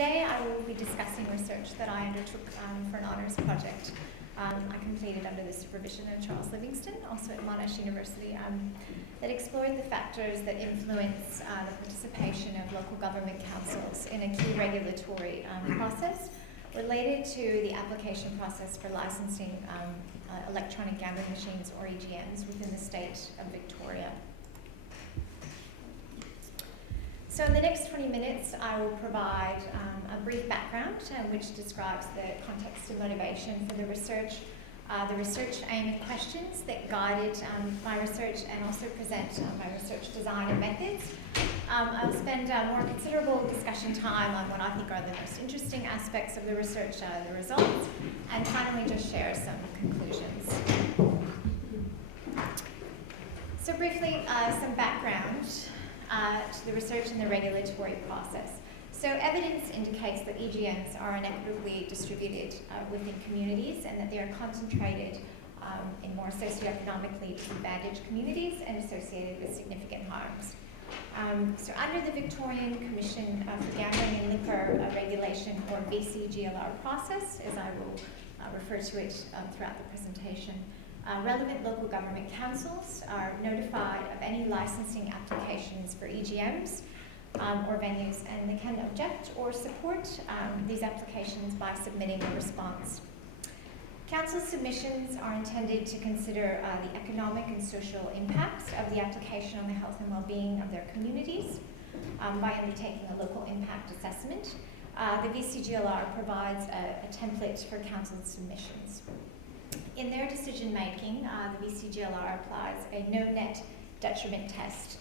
Today I will be discussing research that I undertook for an honours project I completed under the supervision of Charles Livingston, also at Monash University, that explored the factors that influence the participation of local government councils in a key regulatory process related to the application process for licensing electronic gambling machines, or EGMs, within the state of Victoria. So in the next 20 minutes, I will provide a brief background which describes the context and motivation for the research aim and questions that guided my research, and also present my research design and methods. I'll spend more considerable discussion time on what I think are the most interesting aspects of the research, the results, and finally just share some conclusions. So briefly, some background to the research and the regulatory process. So evidence indicates that EGMs are inequitably distributed within communities, and that they are concentrated in more socioeconomically disadvantaged communities and associated with significant harms. So under the Victorian Commission for Gambling and Liquor Regulation, or VCGLR process, as I will refer to it throughout the presentation, relevant local government councils are notified of any licensing applications for EGMs or venues, and they can object or support these applications by submitting a response. Council submissions are intended to consider the economic and social impacts of the application on the health and well-being of their communities by undertaking a local impact assessment. The VCGLR provides a template for council submissions. In their decision making, the VCGLR applies a no net detriment test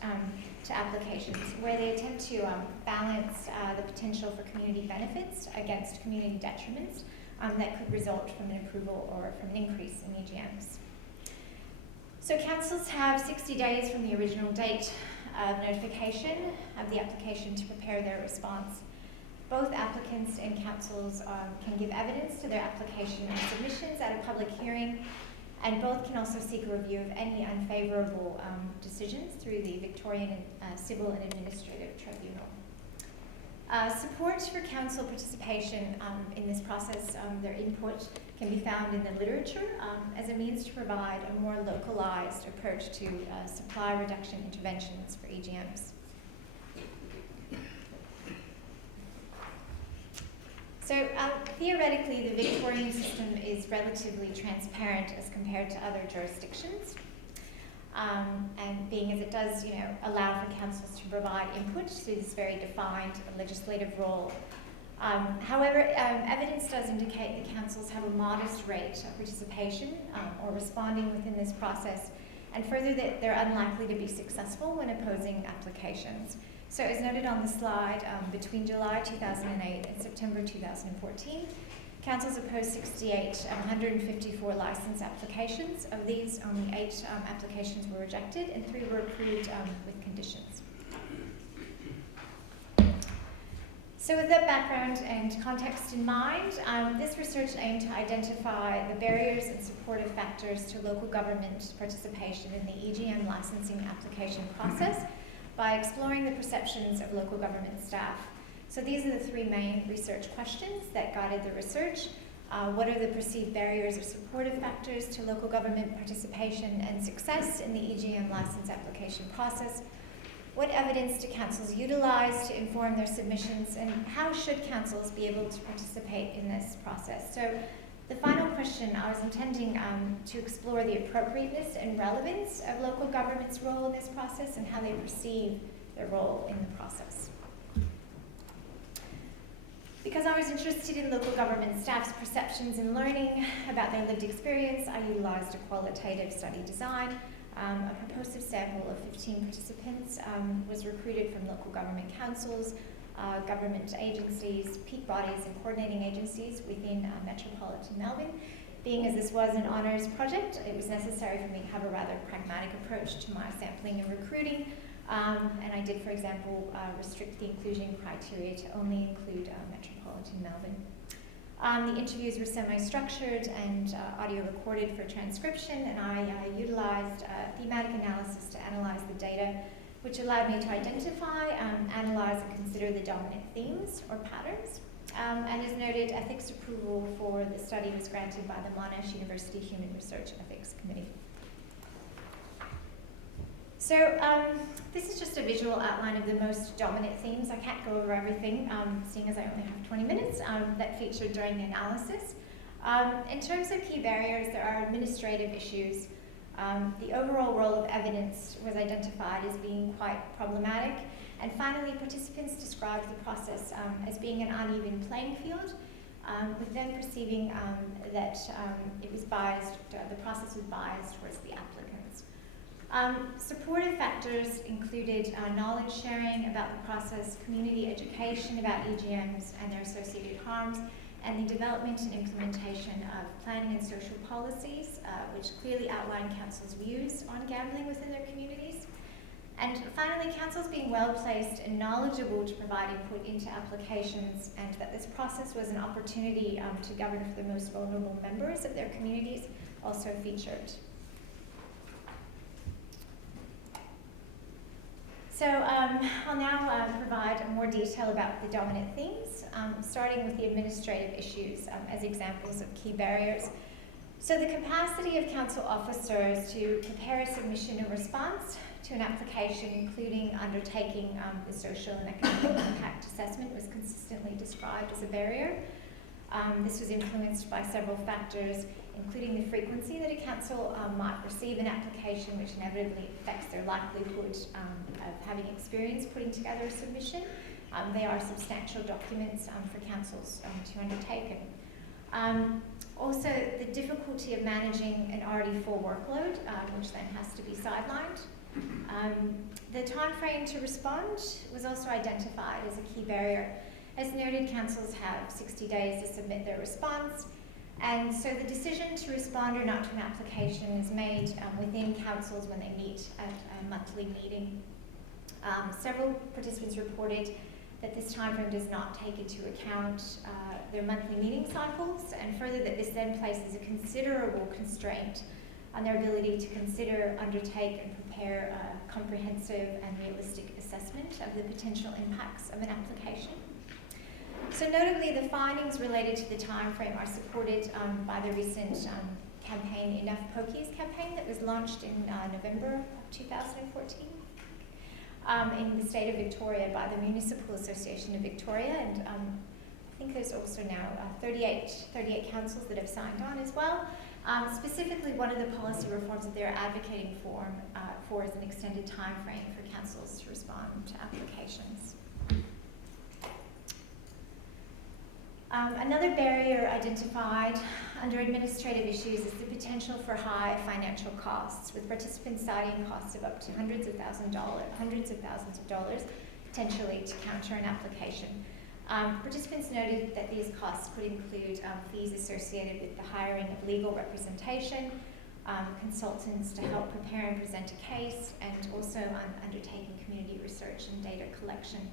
to applications, where they attempt to balance the potential for community benefits against community detriments that could result from an approval or from an increase in EGMs. So councils have 60 days from the original date of notification of the application to prepare their response. Both applicants and councils can give evidence to their application and submissions at a public hearing, and both can also seek a review of any unfavourable decisions through the Victorian Civil and Administrative Tribunal. Support for council participation in this process, their input, can be found in the literature as a means to provide a more localised approach to supply reduction interventions for EGMs. So theoretically, the Victorian system is relatively transparent as compared to other jurisdictions, and being as it does, allow for councils to provide input to this very defined legislative role. However, evidence does indicate that councils have a modest rate of participation or responding within this process, and further that they're unlikely to be successful when opposing applications. So as noted on the slide, between July 2008 and September 2014, councils opposed 154 licence applications. Of these, only 8 applications were rejected and 3 were approved with conditions. So with that background and context in mind, this research aimed to identify the barriers and supportive factors to local government participation in the EGM licensing application process by exploring the perceptions of local government staff. So these are the 3 main research questions that guided the research. What are the perceived barriers or supportive factors to local government participation and success in the EGM license application process? What evidence do councils utilise to inform their submissions, and how should councils be able to participate in this process? So the final question, I was intending to explore the appropriateness and relevance of local government's role in this process and how they perceive their role in the process. Because I was interested in local government staff's perceptions and learning about their lived experience, I utilised a qualitative study design. A proposed sample of 15 participants was recruited from local government councils, government agencies, peak bodies and coordinating agencies within metropolitan Melbourne. Being as this was an honours project, it was necessary for me to have a rather pragmatic approach to my sampling and recruiting, and I did, for example, restrict the inclusion criteria to only include metropolitan Melbourne. The interviews were semi-structured and audio recorded for transcription, and I utilised thematic analysis to analyse the data which allowed me to identify, analyse and consider the dominant themes or patterns. And as noted, ethics approval for the study was granted by the Monash University Human Research Ethics Committee. So this is just a visual outline of the most dominant themes. I can't go over everything, seeing as I only have 20 minutes, that featured during the analysis. In terms of key barriers, there are administrative issues. The overall role of evidence was identified as being quite problematic. And finally, participants described the process as being an uneven playing field, with them perceiving that it was biased, the process was biased towards the applicants. Supportive factors included knowledge sharing about the process, community education about EGMs and their associated harms, and the development and implementation of planning and social policies, which clearly outline council's views on gambling within their communities. And finally, councils being well placed and knowledgeable to provide input into applications, and that this process was an opportunity to govern for the most vulnerable members of their communities also featured. So I'll now provide more detail about the dominant themes, starting with the administrative issues as examples of key barriers. So the capacity of council officers to prepare a submission and response to an application, including undertaking the social and economic impact assessment, was consistently described as a barrier. This was influenced by several factors, including the frequency that a council might receive an application, which inevitably affects their likelihood of having experience putting together a submission. They are substantial documents for councils to undertake. Also, the difficulty of managing an already full workload, which then has to be sidelined. The time frame to respond was also identified as a key barrier. As noted, councils have 60 days to submit their response, and so the decision to respond or not to an application is made within councils when they meet at a monthly meeting. Several participants reported that this time frame does not take into account their monthly meeting cycles, and further that this then places a considerable constraint on their ability to consider, undertake, and prepare a comprehensive and realistic assessment of the potential impacts of an application. So notably, the findings related to the time frame are supported by the recent campaign, Enough Pokies campaign, that was launched in November of 2014 in the state of Victoria by the Municipal Association of Victoria, and I think there's also now 38 councils that have signed on as well. Specifically, one of the policy reforms that they're advocating for is an extended time frame for councils to respond to applications. Another barrier identified under administrative issues is the potential for high financial costs, with participants citing costs of up to hundreds of thousands of dollars potentially to counter an application. Participants noted that these costs could include fees associated with the hiring of legal representation, consultants to help prepare and present a case, and also undertaking community research and data collection.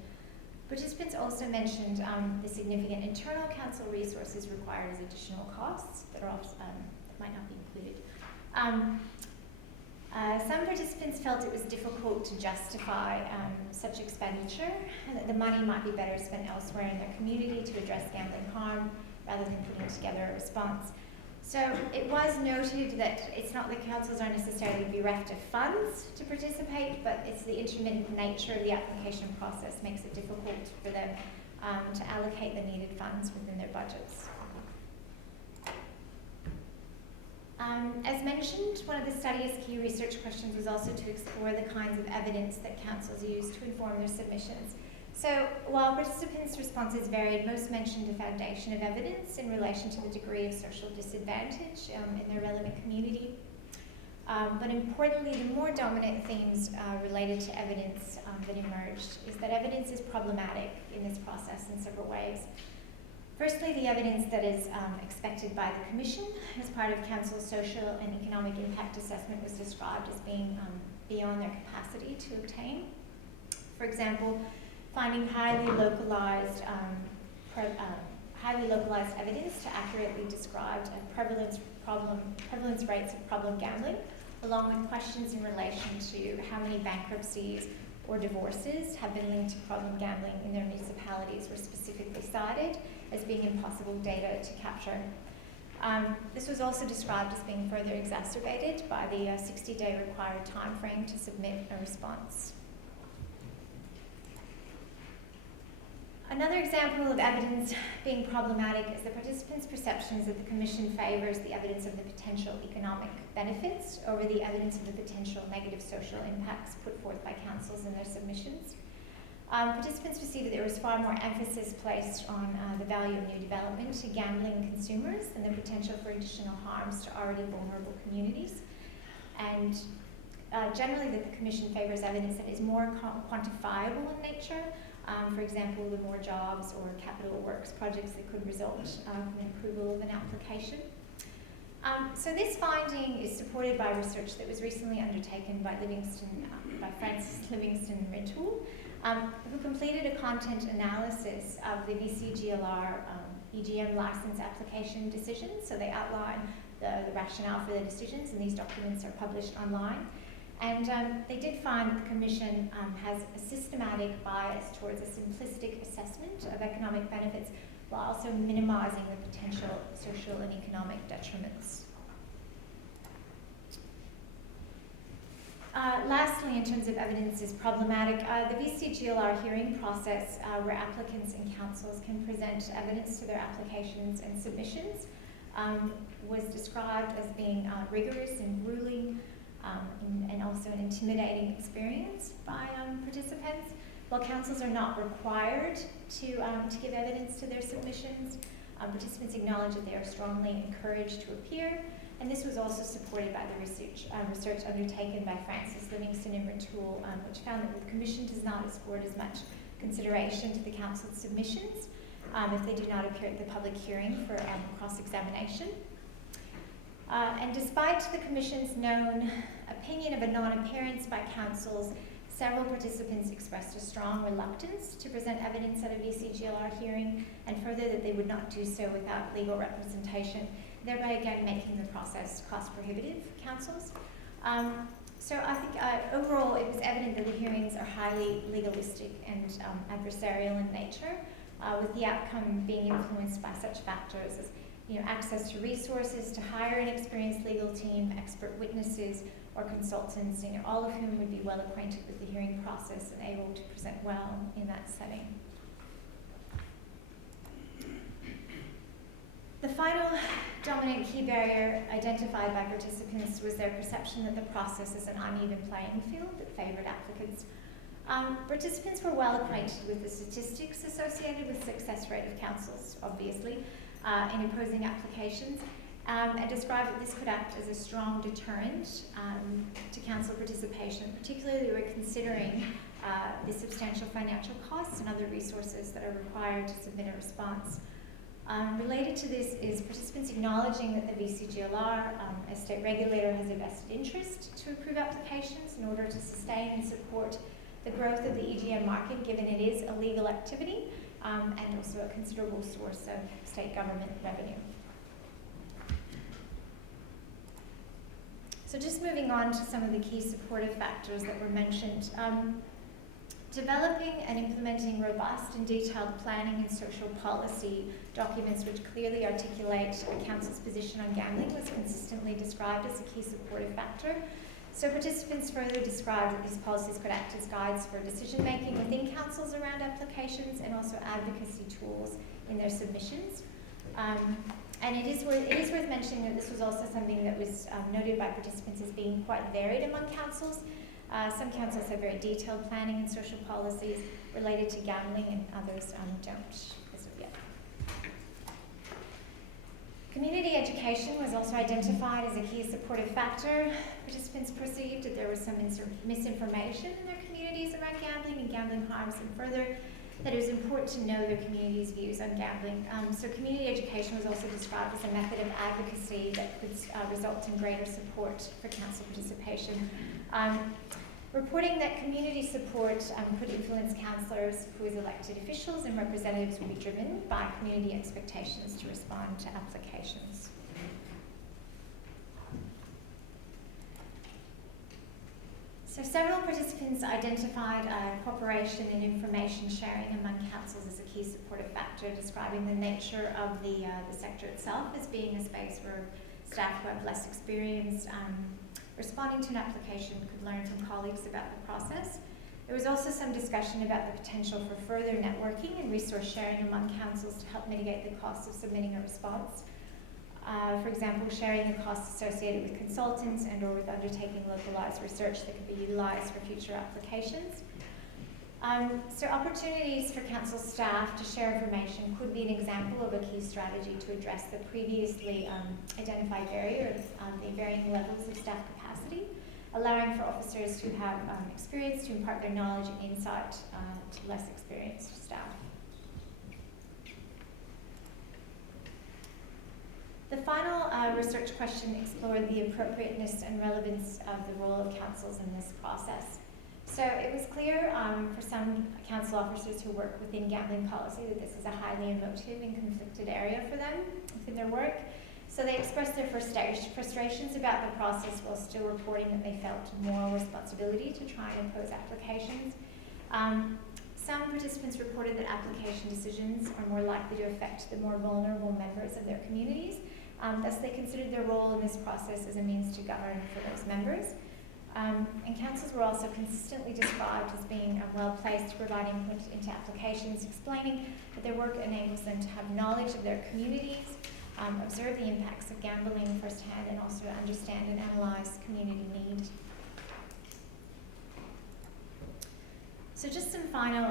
Participants also mentioned the significant internal council resources required as additional costs that are that might not be included. Some participants felt it was difficult to justify such expenditure, and that the money might be better spent elsewhere in their community to address gambling harm rather than putting together a response. So it was noted that it's not that councils are necessarily bereft of funds to participate, but it's the intermittent nature of the application process makes it difficult for them to allocate the needed funds within their budgets. As mentioned, one of the study's key research questions was also to explore the kinds of evidence that councils use to inform their submissions. So while participants' responses varied, most mentioned a foundation of evidence in relation to the degree of social disadvantage in their relevant community. But importantly, the more dominant themes related to evidence that emerged is that evidence is problematic in this process in several ways. Firstly, the evidence that is expected by the Commission as part of Council's social and economic impact assessment was described as being beyond their capacity to obtain. For example, finding highly localized evidence to accurately describe prevalence rates of problem gambling, along with questions in relation to how many bankruptcies or divorces have been linked to problem gambling in their municipalities were specifically cited as being impossible data to capture. This was also described as being further exacerbated by the 60-day required timeframe to submit a response. Another example of evidence being problematic is the participants' perceptions that the Commission favours the evidence of the potential economic benefits over the evidence of the potential negative social impacts put forth by councils in their submissions. Participants perceived that there was far more emphasis placed on the value of new development to gambling consumers and the potential for additional harms to already vulnerable communities. And generally that the Commission favours evidence that is more quantifiable in nature. For example, the more jobs or capital works projects that could result from the approval of an application. So this finding is supported by research that was recently undertaken by Francis Livingston Rintoul, who completed a content analysis of the VCGLR EGM license application decisions. So they outline the rationale for the decisions, and these documents are published online. And they did find that the Commission has a systematic bias towards a simplistic assessment of economic benefits while also minimising the potential social and economic detriments. Lastly, in terms of evidence is problematic, the VCGLR hearing process where applicants and councils can present evidence to their applications and submissions was described as being rigorous and grueling, and also an intimidating experience by participants. While councils are not required to give evidence to their submissions, participants acknowledge that they are strongly encouraged to appear, and this was also supported by the research undertaken by Francis Livingston and Rintoul, which found that the Commission does not afford as much consideration to the council's submissions if they do not appear at the public hearing for cross-examination. And despite the Commission's known opinion of a non-appearance by councils, several participants expressed a strong reluctance to present evidence at a VCGLR hearing, and further that they would not do so without legal representation, thereby again making the process cost prohibitive for councils. So I think overall it was evident that the hearings are highly legalistic and adversarial in nature, with the outcome being influenced by such factors as access to resources, to hire an experienced legal team, expert witnesses, or consultants, all of whom would be well acquainted with the hearing process and able to present well in that setting. The final dominant key barrier identified by participants was their perception that the process is an uneven playing field that favoured applicants. Participants were well acquainted with the statistics associated with success rate of councils, obviously, in opposing applications, and described that this could act as a strong deterrent to council participation, particularly when considering the substantial financial costs and other resources that are required to submit a response. Related to this is participants acknowledging that the VCGLR, as state regulator, has a vested interest to approve applications in order to sustain and support the growth of the EGM market, given it is a legal activity, and also a considerable source of state government revenue. So just moving on to some of the key supportive factors that were mentioned. Developing and implementing robust and detailed planning and social policy documents which clearly articulate the council's position on gambling was consistently described as a key supportive factor. So participants further described that these policies could act as guides for decision making within councils around applications and also advocacy tools in their submissions. And it is worth mentioning that this was also something that was noted by participants as being quite varied among councils. Some councils have very detailed planning and social policies related to gambling, and others don't as of yet. Community education was also identified as a key supportive factor. Participants perceived that there was some misinformation in their communities around gambling and gambling harms, and further that it was important to know their community's views on gambling. So community education was also described as a method of advocacy that could result in greater support for council participation. Reporting that community support could influence councillors who as elected officials and representatives would be driven by community expectations to respond to applications. So several participants identified cooperation and information sharing among councils as a key supportive factor, describing the nature of the sector itself as being a space where staff who have less experience responding to an application could learn from colleagues about the process. There was also some discussion about the potential for further networking and resource sharing among councils to help mitigate the costs of submitting a response. For example, sharing the costs associated with consultants and or with undertaking localised research that could be utilised for future applications. So opportunities for council staff to share information could be an example of a key strategy to address the previously identified barrier of the varying levels of staff capacity, allowing for officers who have experience to impart their knowledge and insight to less experienced staff. The final research question explored the appropriateness and relevance of the role of councils in this process. So it was clear for some council officers who work within gambling policy that this is a highly emotive and conflicted area for them within their work. So they expressed their frustrations about the process while still reporting that they felt moral responsibility to try and impose applications. Some participants reported that application decisions are more likely to affect the more vulnerable members of their communities. Thus, they considered their role in this process as a means to govern for those members. And councils were also consistently described as being well-placed to provide input into applications, explaining that their work enables them to have knowledge of their communities, observe the impacts of gambling firsthand, and also understand and analyse community need. So just some final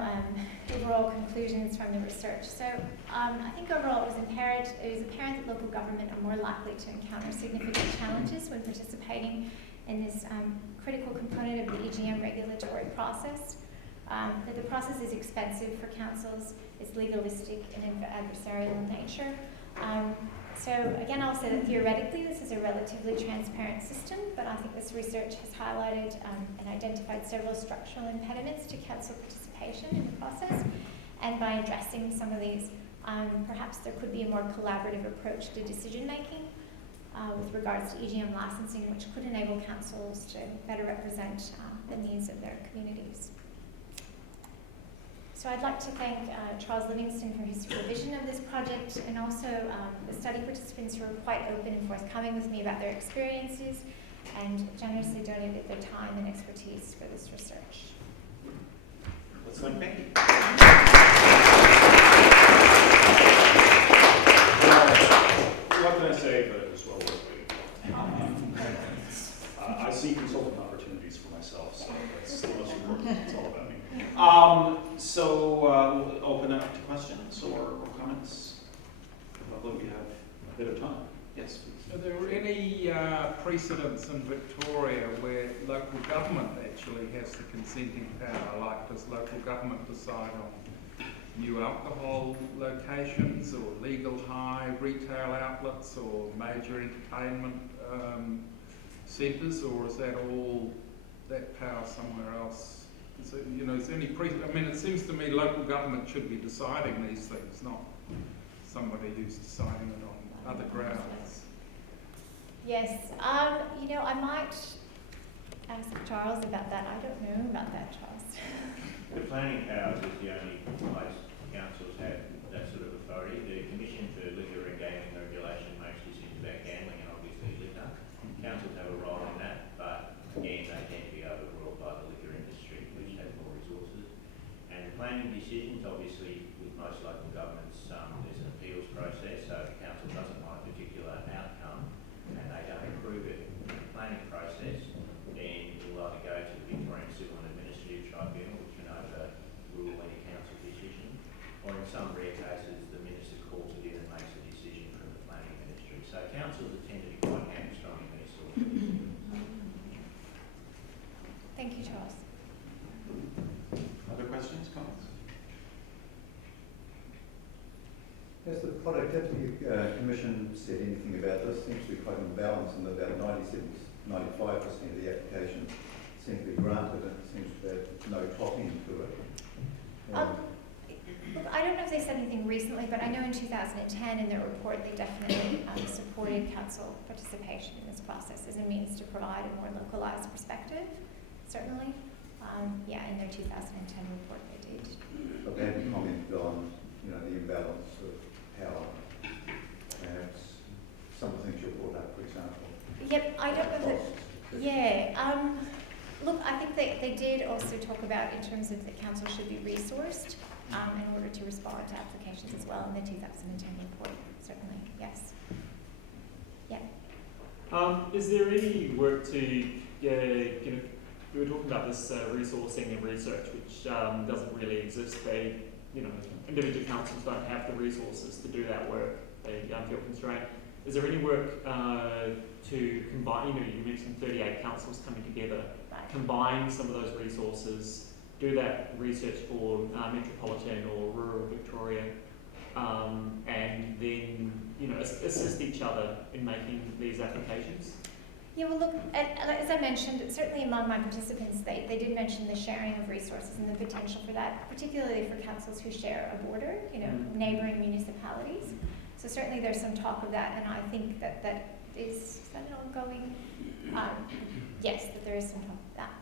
overall conclusions from the research. So I think overall it was apparent that local government are more likely to encounter significant challenges when participating in this critical component of the EGM regulatory process. That the process is expensive for councils, it's legalistic and adversarial in nature. So again, I'll say that theoretically this is a relatively transparent system, but I think this research has highlighted and identified several structural impediments to council participation in the process. And by addressing some of these, perhaps there could be a more collaborative approach to decision making with regards to EGM licensing, which could enable councils to better represent the needs of their communities. So I'd like to thank Charles Livingston for his supervision of this project, and also the study participants who were quite open and forthcoming with me about their experiences and generously donated their time and expertise for this research. Let's thank Maggie. What can I say, but it was well worth it. I see consulting opportunities for myself, so that's the most important. It's all about me. So we'll open it up to questions or comments. Hopefully we have a bit of time. Yes, please. Are there any precedents in Victoria where local government actually has the consenting power? Like, does local government decide on new alcohol locations or legal high retail outlets or major entertainment centres, or is that all that power somewhere else? So, is there any I mean, it seems to me local government should be deciding these things, not somebody who's deciding it on other grounds. Yes, I might ask Charles about that. I don't know about that, Charles. The planning powers is the only place councils have that sort of authority. The Commission for Liquor and Gaming Regulation makes decisions about gambling and obviously liquor. Councils have a role in that, but again, they tend to be overruled by the liquor industry, which has more resources. And the planning decisions, obviously, with most local governments, there's an appeals process, so if the council doesn't like a particular outcome and they don't approve it in the planning process, then it will either go to the Victorian Civil and Administrative Tribunal, which can overrule any council decision, or in some rare cases, the minister calls it in and makes a decision from the planning ministry. So councils tend to be quite hamstrung in these sorts of decisions. Thank you, Charles. Other questions, comments? Has the Productivity Commission said anything about this? Seems to be quite imbalanced, and about 95% of the applications seem to be granted, and it seems to have no topping to it. Look, I don't know if they said anything recently, but I know in 2010 in their report they definitely supported council participation in this process as a means to provide a more localised perspective. certainly. In their 2010 report they did. But they haven't commented on, the imbalance of power. Perhaps some of the things you brought up, for example. Yep, I don't know that. Costs. Yeah. Look, I think they did also talk about in terms of the council should be resourced in order to respond to applications as well in the 2010 report. Certainly, yes. Yeah. Is there any work to, we were talking about this resourcing and research, which doesn't really exist. Individual councils don't have the resources to do that work. They feel constrained. Is there any work to combine, you mentioned 38 councils coming together, Right. combine some of those resources, do that research for metropolitan or rural Victoria, and then, assist each other in making these applications? Yeah, well, look, as I mentioned, certainly among my participants, they did mention the sharing of resources and the potential for that, particularly for councils who share a border, neighbouring municipalities. So certainly there's some talk of that, and I think that is that an ongoing? Yes, that there is some talk of that.